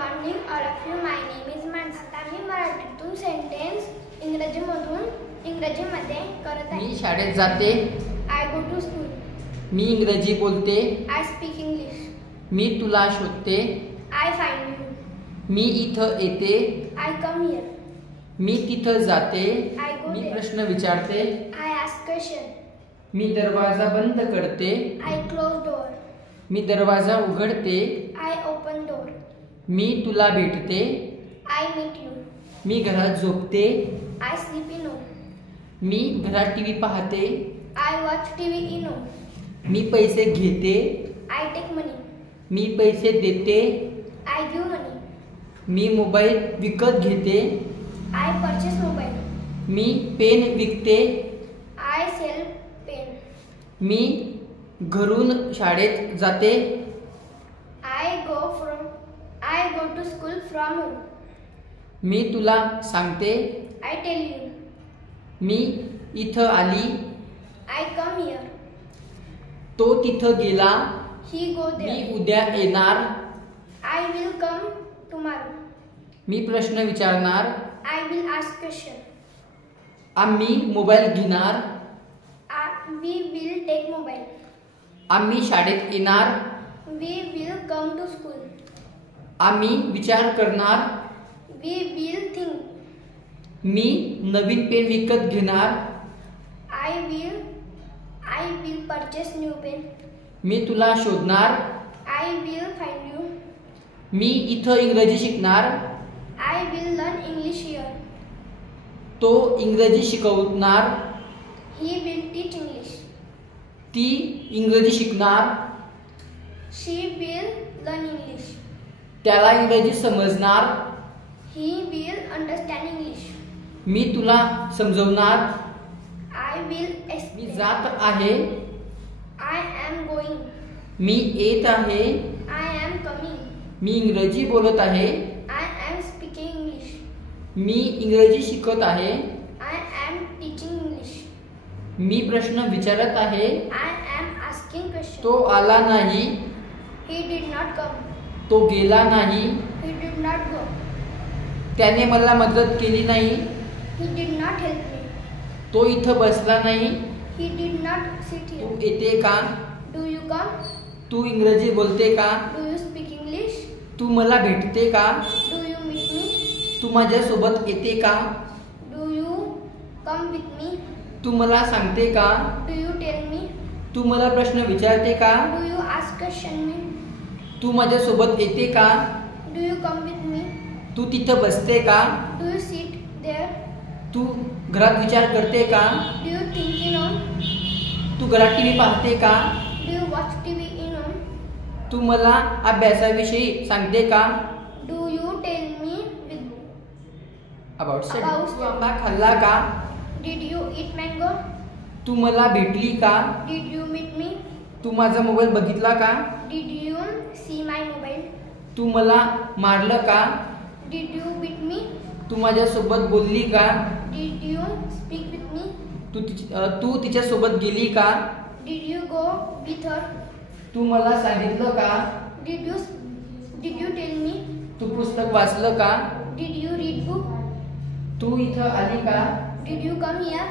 Morning all of you. My name is Mansi. आता मी मराठीतून sentence इंग्रजीमध्ये करत आहे. मी शाळेत जाते. I go to school. मी इंग्रजी बोलते. I speak English. मी तुला शोधते. I find you. मी इथं येते. I come here. मी तिथं जाते. आय गो मी देयर. प्रश्न विचारते. I ask question. मी दरवाजा बंद करते. I close door. मी दरवाजा उघडते. I open door. मी तुला भेटते. I meet you. मी घरात झोपते. I sleep in home. मी घरात टीव्ही पाहते. I watch TV in home. मी पैसे घेते. I take money. मी पैसे देते. I give money. मी मोबाईल विकत घेते. I purchase mobile. मी पेन विकते. I sell pen. मी घरून शाळेत जाते. I go to school from home. मी तुला सांगते. I tell you. मी इथं आली. I come here. तो तिथं गेला. He go me there. उद्या येणार. I will come tomorrow. मी प्रश्न विचारणार. I will ask question. आम्ही मोबाईल घेणार. We will take mobile. आम्ही शाळेत येणार. We will come to school. आम्ही विचार करणार. We will think. मी नवीन पेन विकत घेणार. I will purchase new pen. मी तुला शोधणार. I will find you. मी इथं इंग्रजी शिकणार. I will learn English here. तो इंग्रजी शिकवणार. He will teach English. ती इंग्रजी शिकणार. She will learn English. त्याला इंग्रजी समजणार. He will understand English. मी तुला समजवणार. I will me explain. जात आहे. I am going. मी येत आहे. I am coming. मी इंग्रजी बोलत आहे. I am speaking English. मी इंग्रजी शिकत आहे. I am teaching English. मी प्रश्न विचारत आहे. I am asking question. तो आला नाही. He did not come. तो गेला नाही. He did not go. त्याने मला मदत केली नाही. He did not help me. तो इथं बसला नाही. He did not sit Tu here. येते का? Do you come? तू इंग्रजी बोलते का? Do you speak English? तू मला भेटते का? Do you meet me? तू माझ्यासोबत येते का? Do you come with me? तू मला सांगते का? Do you tell me? तू मला प्रश्न विचारते का? Do you ask question me? तू माझ्यासोबत येते का? Do you come with me? तू तिथं बसते का? Do you sit there? तू घरात विचार करते का? Do you think in home? तू घरात टीव्ही पाहते का? Do you watch TV in home? तू मला अभ्यासाविषयी सांगते का? Do you tell me with about About तू आंबा खाल्ला का? Did you eat mango? तू मला भेटली का? Did you meet me? तू माझा मोबाईल बघितला का? Did you see my mobile? तू मला मारलं का? Did you beat me? तू माझ्यासोबत बोलली का? Did you speak with me? तू तिच्यासोबत गेली का? Did you go with her? तू मला सांगितलं का? Did you tell me? तू पुस्तक वाचलं का? Did you read book? तू इथं आली का? Did you come here?